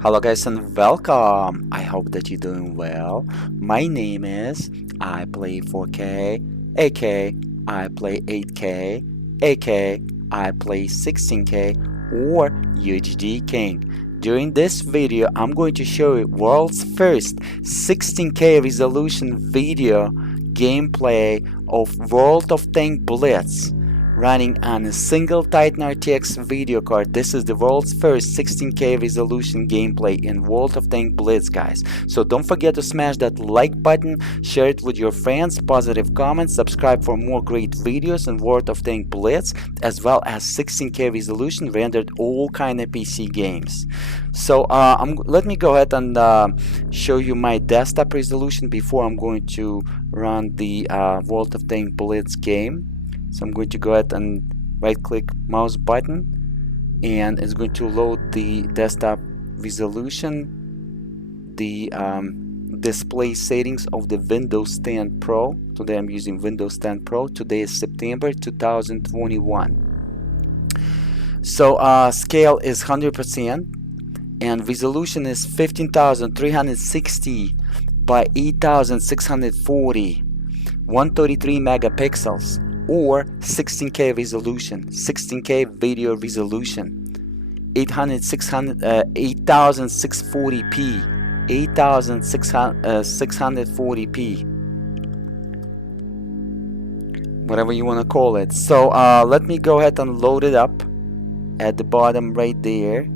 Hello guys and welcome. I hope that you're doing well. My name is I play 4K, AK I play 8K, AK I play 16K or UHDking. During this video, I'm going to show you world's first 16K resolution video gameplay of World of Tanks Blitz running on a single Titan RTX video card. This is the world's first 16K resolution gameplay in World of Tanks Blitz, guys. So don't forget to smash that like button, share it with your friends, positive comments, subscribe for more great videos in World of Tanks Blitz, as well as 16K resolution rendered all kind of PC games. So let me go ahead and show you my desktop resolution before I'm going to run the World of Tanks Blitz game. So I'm going to go ahead and right click mouse button, and it's going to load the desktop resolution, the display settings of the Windows 10 Pro. Today I'm using Windows 10 Pro. Today is September 2021. So scale is 100% and resolution is 15,360 by 8,640, 133 megapixels. Or 16K resolution, 16K video resolution, 8640p, 8640p, whatever you want to call it. So let me go ahead and load it up at the bottom right there.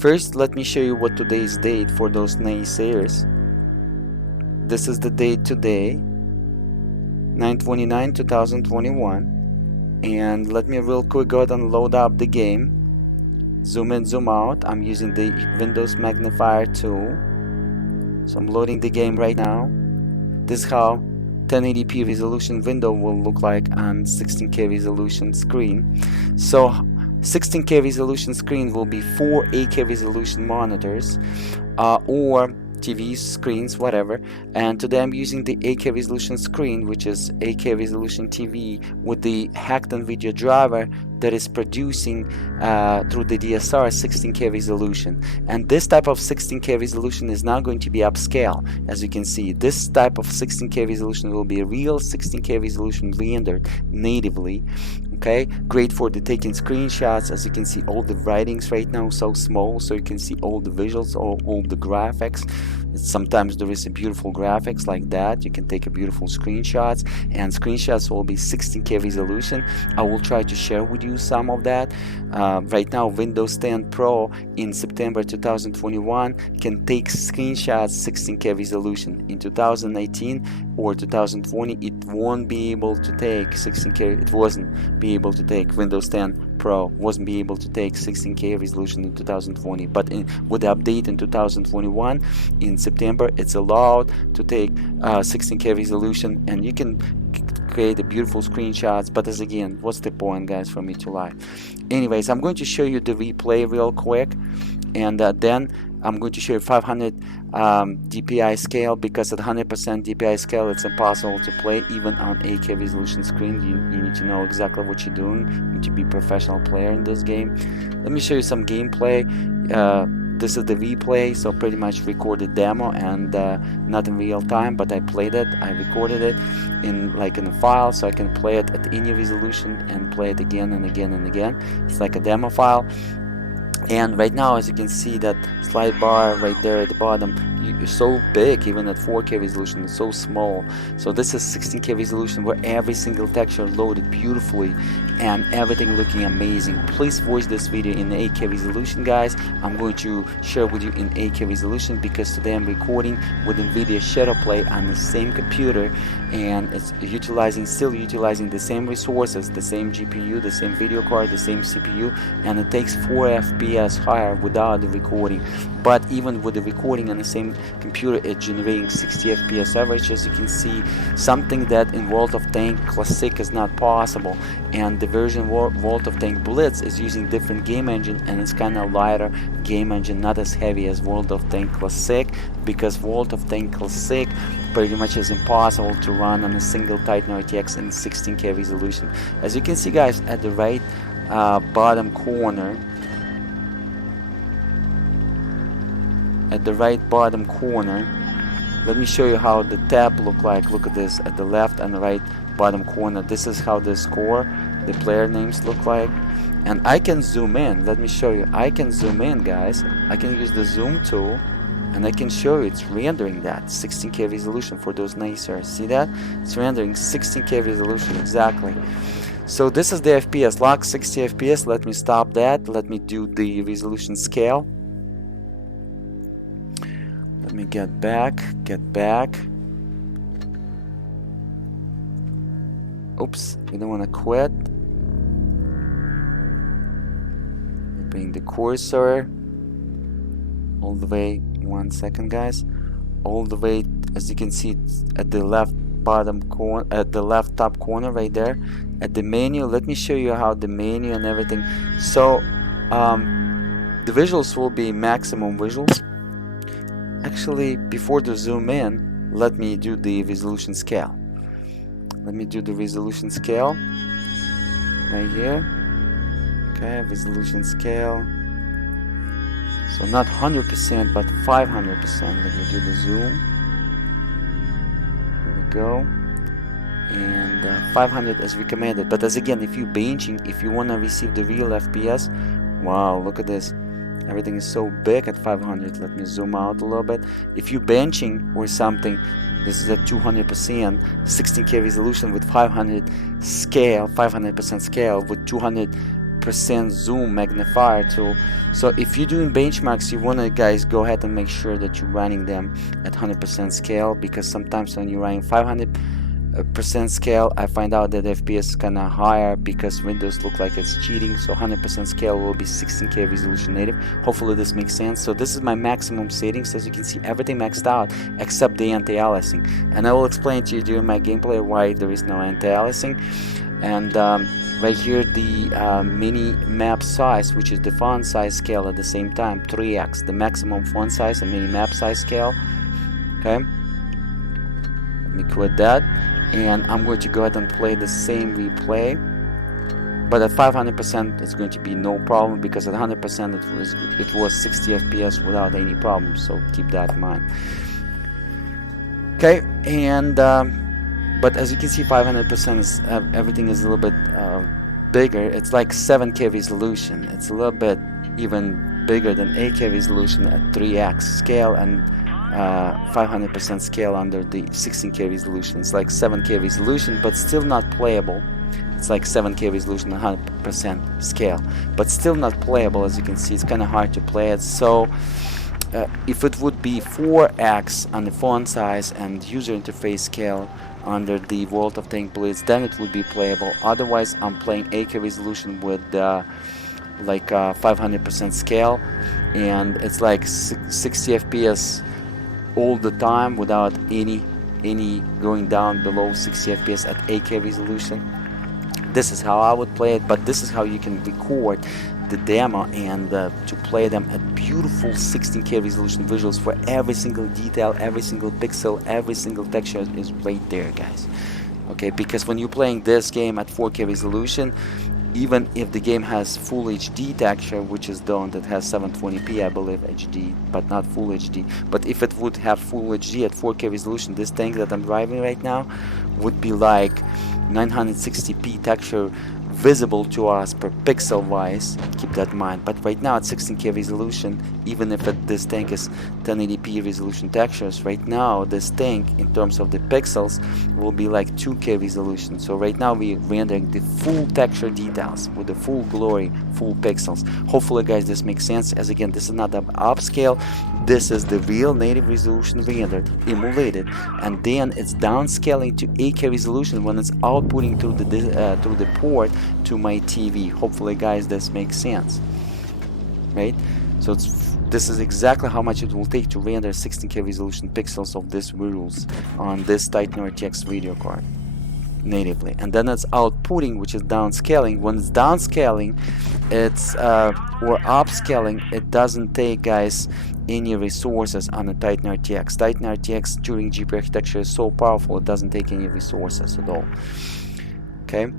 First, let me show you what today's date for those naysayers. This is the date today, 9/29/2021, and let me real quick go ahead and load up the game. Zoom in, zoom out. I'm using the Windows magnifier tool, so I'm loading the game right now. This is how 1080p resolution window will look like on 16K resolution screen. So 16K resolution screen will be 4 8K resolution monitors or TV screens, whatever. And today I'm using the 8K resolution screen, which is 8K resolution TV with the hacked video driver that is producing through the DSR 16K resolution. And this type of 16K resolution is now going to be upscale. As you can see, this type of 16K resolution will be a real 16K resolution rendered natively. Okay, great for the taking screenshots. As you can see, all the writings right now so small, so you can see all the visuals, all the graphics. Sometimes there is a beautiful graphics like that. You can take a beautiful screenshots, and screenshots will be 16K resolution. I will try to share with you some of that. Right now, Windows 10 Pro in September 2021 can take screenshots 16K resolution. In 2019 or 2020, it won't be able to take 16K. It wasn't be able to take Windows 10 Pro wasn't be able to take 16K resolution in 2020, but with the update in 2021 in September, it's allowed to take 16K resolution, and you can create a beautiful screenshots. But as again, what's the point, guys, for me to lie? Anyways, I'm going to show you the replay real quick, and then I'm going to show you 500 DPI scale, because at 100% DPI scale it's impossible to play even on 8K resolution screen. You need to know exactly what you're doing. You need to be a professional player in this game. Let me show you some gameplay. This is the replay, so pretty much recorded demo, and not in real time, but I played it. I recorded it in a file, so I can play it at any resolution and play it again and again and again. It's like a demo file. And right now, as you can see, that slide bar right there at the bottom, it's so big. Even at 4K resolution, it's so small. So this is 16K resolution where every single texture loaded beautifully and everything looking amazing. Please watch this video in 8K resolution, guys. I'm going to share with you in 8K resolution because today I'm recording with NVIDIA Shadowplay on the same computer, and it's still utilizing the same resources, the same GPU, the same video card, the same CPU, and it takes 4 FPS higher without the recording. But even with the recording on the same computer, it's generating 60 FPS average. As you can see, something that in World of Tanks Classic is not possible. And the version World of Tanks Blitz is using different game engine, and it's kind of lighter game engine, not as heavy as World of Tanks Classic, because World of Tanks Classic pretty much is impossible to run on a single Titan RTX in 16K resolution. As you can see, guys, at the right bottom corner, at the right bottom corner. Let me show you how the tab look like. Look at this at the left and right bottom corner. This is how the score, the player names look like. And I can zoom in. Let me show you. I can zoom in, guys. I can use the zoom tool, and I can show you it's rendering that 16K resolution for those naysayers. See that? It's rendering 16K resolution exactly. So this is the FPS lock, 60 FPS. Let me stop that. Let me do the resolution scale. Let me get back. Oops, we don't want to quit. Bring the cursor all the way, 1 second guys, all the way, as you can see, it's at the left bottom corner, at the left top corner right there at the menu. Let me show you how the menu and everything. So the visuals will be maximum visuals. Actually, before the zoom in, let me do the resolution scale. Let me do the resolution scale right here. Okay, resolution scale. So not 100%, but 500%. Let me do the zoom. Here we go. And 500 is recommended. But as again, if you're benching, if you want to receive the real FPS, wow, look at this. Everything is so big at 500. Let me zoom out a little bit. If you're benching or something, this is at 200%, 16K resolution with 500 scale, 500% scale with 200% zoom magnifier tool. So if you're doing benchmarks, you want to guys go ahead and make sure that you're running them at 100% scale, because sometimes when you're running 500% scale, I find out that FPS is kind of higher because Windows look like it's cheating. So 100% scale will be 16K resolution native. Hopefully this makes sense. So this is my maximum settings. As you can see, everything maxed out except the anti-aliasing, and I will explain to you during my gameplay why there is no anti-aliasing. And right here, the mini map size, which is the font size scale at the same time, 3x, the maximum font size and mini map size scale. Okay, let me quit that, and I'm going to go ahead and play the same replay. But at 500% it's going to be no problem, because at 100% it was 60 FPS without any problem. So keep that in mind. Okay, and but as you can see, 500% is everything is a little bit bigger. It's like 7K resolution. It's a little bit even bigger than 8K resolution at 3x scale, and 500% scale under the 16K resolution. It's like 7K resolution, but still not playable. It's like 7K resolution, 100% scale, but still not playable. As you can see, it's kind of hard to play it. So if it would be 4x on the font size and user interface scale under the World of Tanks Blitz, then it would be playable. Otherwise, I'm playing 8K resolution with like 500% scale, and it's like 60 FPS all the time without any going down below 60 FPS at 8K resolution. This is how I would play it, but this is how you can record the demo and to play them at beautiful 16K resolution visuals for every single detail, every single pixel, every single texture is right there, guys. Okay, because when you're playing this game at 4K resolution, even if the game has full HD texture, which is done, that has 720p, I believe, HD, but not full HD. But if it would have full HD at 4K resolution, this tank that I'm driving right now would be like 960p texture visible to us per pixel wise. Keep that in mind. But right now at 16K resolution, even if this tank is 1080p resolution textures, right now this tank in terms of the pixels will be like 2K resolution. So right now we're rendering the full texture details with the full glory, full pixels. Hopefully guys this makes sense. As again, this is not an upscale, this is the real native resolution rendered, emulated, and then it's downscaling to 8K resolution when it's outputting through the port to my TV. Hopefully guys this makes sense, right? So this is exactly how much it will take to render 16K resolution pixels of this visuals on this Titan RTX video card natively. And then it's outputting, which is downscaling. When it's downscaling, it's or upscaling, it doesn't take, guys, any resources on a Titan RTX. Titan RTX during GPU architecture is so powerful, it doesn't take any resources at all. Okay.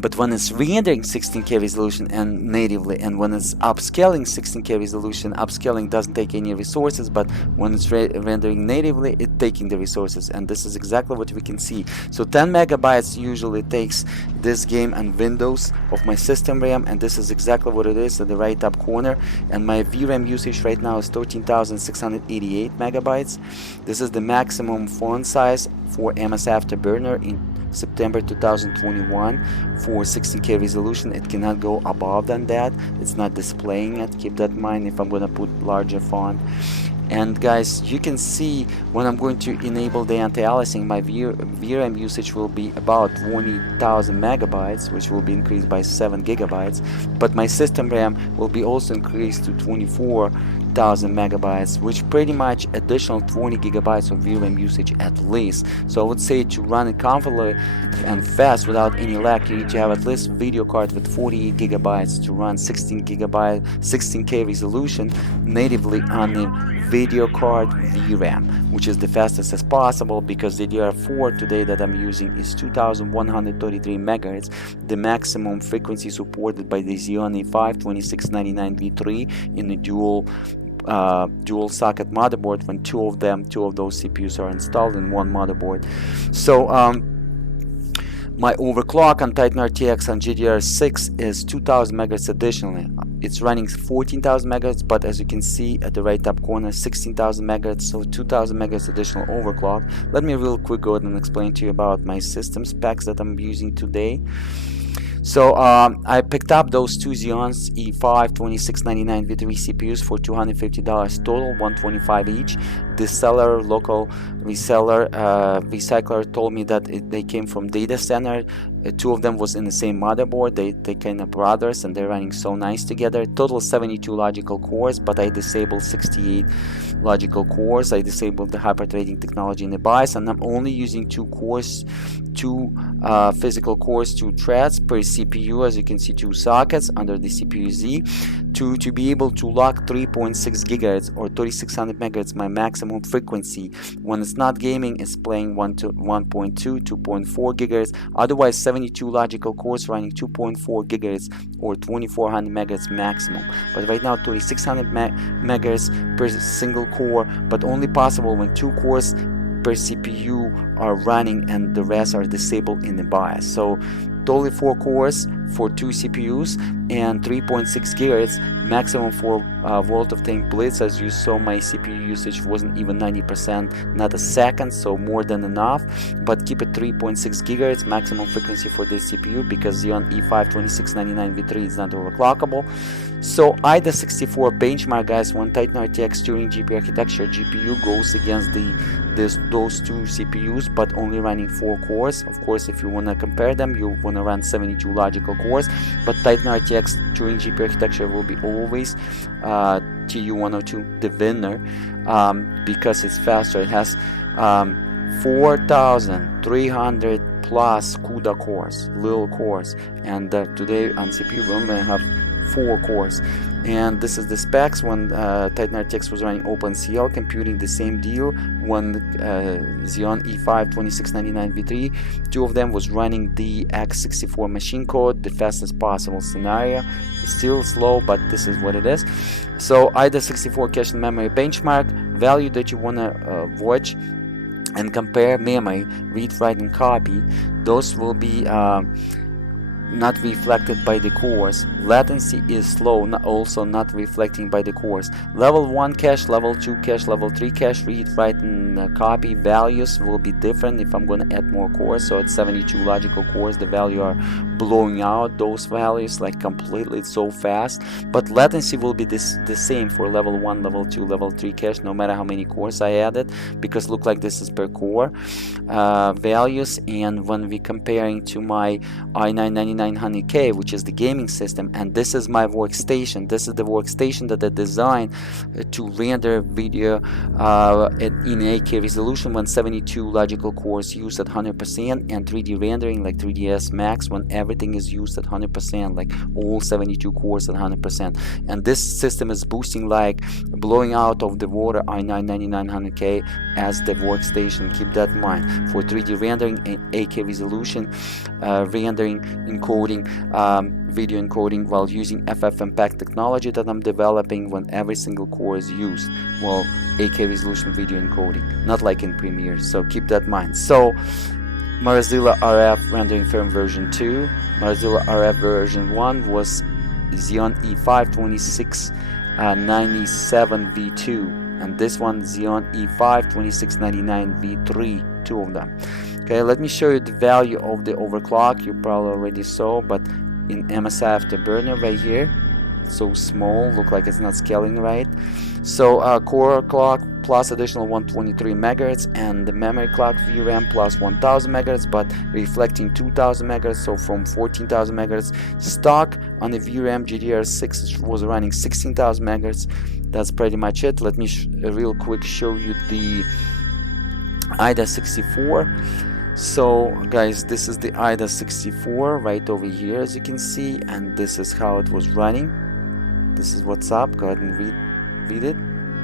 But when it's rendering 16K resolution and natively, and when it's upscaling 16K resolution, upscaling doesn't take any resources, but when it's rendering natively, it's taking the resources, and this is exactly what we can see. So 10 megabytes usually takes this game and Windows of my system RAM, and this is exactly what it is at the right top corner. And my VRAM usage right now is 13,688 megabytes. This is the maximum font size for MS Afterburner in September 2021 for 16K resolution. It cannot go above than that. It's not displaying it. Keep that in mind if I'm gonna put larger font. And guys, you can see when I'm going to enable the anti-aliasing, my VRAM usage will be about 20,000 megabytes, which will be increased by 7 gigabytes. But my system RAM will be also increased to 24,000 megabytes, which pretty much additional 20 gigabytes of VRAM usage at least. So I would say to run it comfortably and fast without any lag, you need to have at least video card with 48 gigabytes to run 16K resolution natively on the video card VRAM, which is the fastest as possible, because DDR4 today that I'm using is 2133 megahertz, the maximum frequency supported by the Xeon E5-2699 V3 in the dual socket motherboard, when two of those CPUs are installed in one motherboard. So my overclock on Titan RTX on GDR6 is 2000 megahertz additionally. It's running 14,000 megahertz, but as you can see at the right top corner, 16,000 megahertz, so 2000 megahertz additional overclock. Let me real quick go ahead and explain to you about my system specs that I'm using today. So I picked up those two Xeon E5-2699 V3 CPUs for $250 total, $125 each. The seller, local reseller, recycler told me that they came from data center. Two of them was in the same motherboard. They kind of brothers, and they're running so nice together. Total 72 logical cores, but I disabled 68 logical cores. I disabled the hyper threading technology in the BIOS, and I'm only using two physical cores, 2 threads per CPU. As you can see, 2 sockets under the CPU Z to be able to lock 3.6 gigahertz or 3600 megahertz, my maximum frequency. When it's not gaming, it's playing 1.2, 2.4 gigahertz. Otherwise, 72 logical cores running 2.4 gigahertz or 2400 megahertz maximum. But right now 2600 megahertz per single core, but only possible when 2 cores per CPU are running and the rest are disabled in the BIOS. So totally 4 cores for 2 CPUs and 3.6 gigahertz maximum for WOT of Tanks Blitz. As you saw, my CPU usage wasn't even 90%, not a second, so more than enough. But keep it 3.6 gigahertz maximum frequency for this CPU, because Xeon E5-2699 V3 is not overclockable. So IDA 64 benchmark, guys, when Titan RTX Turing GPU architecture GPU goes against those 2 CPUs, but only running 4 cores. Of course, if you want to compare them, you want to run 72 logical cores, but Titan RTX Turing GPU architecture will be always TU102 the winner, because it's faster. It has 4,300 plus CUDA cores, little cores, and today on CPU we only have 4 cores. And this is the specs when Titan RTX was running OpenCL computing, the same deal when Xeon E5-2699 V3, 2 of them was running the x64 machine code, the fastest possible scenario. It's still slow, but this is what it is. So IDA 64 cache and memory benchmark value that you want to watch and compare memory, read, write, and copy. Those will be not reflected by the cores. Latency is slow, also not reflecting by the cores. Level 1 cache, level 2 cache, level 3 cache, read, write, and copy values will be different if I'm going to add more cores. So at 72 logical cores, the value are blowing out those values like completely, it's so fast. But latency will be the same for level 1, level 2, level 3 cache, no matter how many cores I added, because look like this is per core values. And when we comparing to my i9-9900K, which is the gaming system, and this is my workstation, this is the workstation that I designed to render video in 8K resolution when 72 logical cores used at 100%, and 3D rendering like 3ds Max when everything is used at 100%, like all 72 cores at 100%. And this system is boosting like blowing out of the water i9-9900K as the workstation. Keep that in mind for 3D rendering in 8K resolution, rendering in encoding, video encoding, while using FFmpeg technology that I'm developing when every single core is used. Well, 8K resolution video encoding, not like in Premiere. So keep that in mind. So Morozilla RF rendering firm version 2. Morozilla RF version 1 was Xeon E5-2699 V2, and this one Xeon E5-2699 V3, two of them. Okay, let me show you the value of the overclock. You probably already saw, but in MSI Afterburner right here, so small, look like it's not scaling right. So core clock plus additional 123 megahertz, and the memory clock VRAM plus 1000 megahertz, but reflecting 2000 megahertz, so from 14,000 megahertz. Stock on the VRAM GDDR6 was running 16,000 megahertz. That's pretty much it. Let me real quick show you the IDA 64. So guys, this is the IDA 64 right over here, as you can see, and this is how it was running. This is what's up. Go ahead and read it.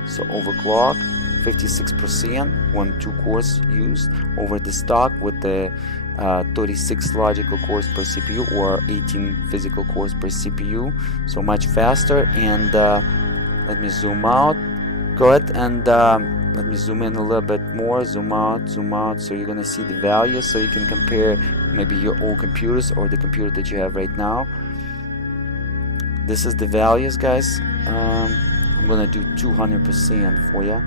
So overclock 56% when 2 cores used over the stock with the 36 logical cores per CPU or 18 physical cores per CPU, so much faster. And let me zoom out. Go ahead and let me zoom in a little bit more. Zoom out, so you're gonna see the value, so you can compare maybe your old computers or the computer that you have right now. This is the values, guys. I'm gonna do 200% for you.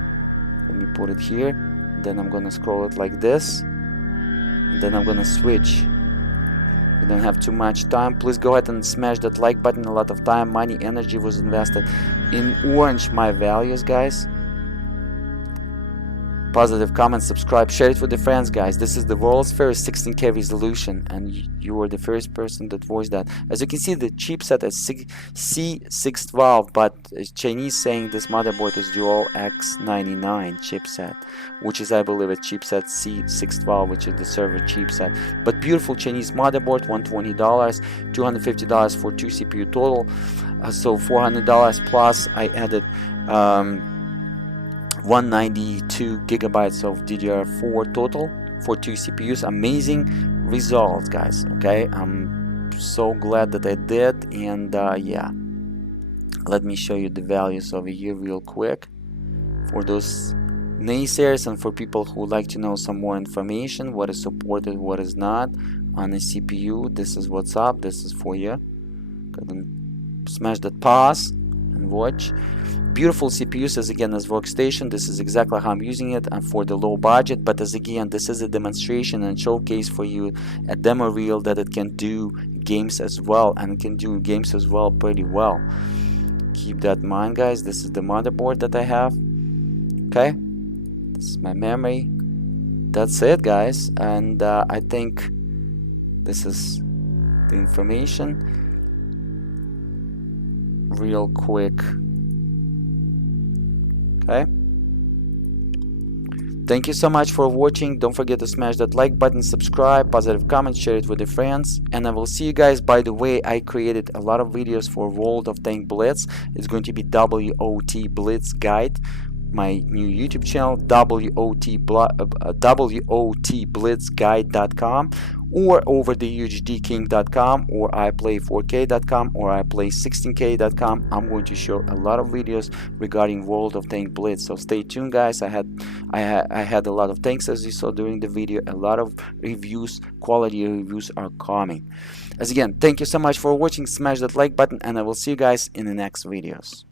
Let me put it here, then I'm gonna scroll it like this, and then I'm gonna switch. You don't have too much time. Please go ahead and smash that like button. A lot of time, money, energy was invested. In orange, my values, guys. Positive comment, subscribe, share it with the friends, guys. This is the world's first 16K resolution, and you were the first person that voiced that. As you can see, the chipset is C612, but Chinese saying this motherboard is DUAL X99 chipset, which is, I believe, a chipset C612, which is the server chipset. But beautiful Chinese motherboard, $120, $250 for 2 CPU total, so $400 plus. I added 192 gigabytes of DDR4 total for 2 CPUs. Amazing results, guys. Okay, I'm so glad that I did. And yeah, let me show you the values over here real quick for those naysayers and for people who would like to know some more information, what is supported, what is not on a CPU. This is what's up. This is for you. Go ahead and smash that pause and watch. Beautiful CPUs, as again, as workstation. This is exactly how I'm using it, and for the low budget. But as again, this is a demonstration and showcase for you, a demo reel that it can do games as well, and it can do games as well pretty well. Keep that in mind, guys. This is the motherboard that I have. Okay, this is my memory. That's it, guys. And I think this is the information real quick. Okay, thank you so much for watching. Don't forget to smash that like button, subscribe, positive comment, share it with your friends, and I will see you guys. By the way, I created a lot of videos for World of Tanks Blitz. It's going to be WOT Blitz guide, my new YouTube channel, WOTblitzguide.com, or over the UHDking.com, or iplay4k.com, or iplay16k.com. I'm going to show a lot of videos regarding World of Tanks Blitz, so stay tuned, guys. I had a lot of tanks, as you saw during the video. A lot of reviews, quality reviews are coming. As again, thank you so much for watching. Smash that like button, and I will see you guys in the next videos.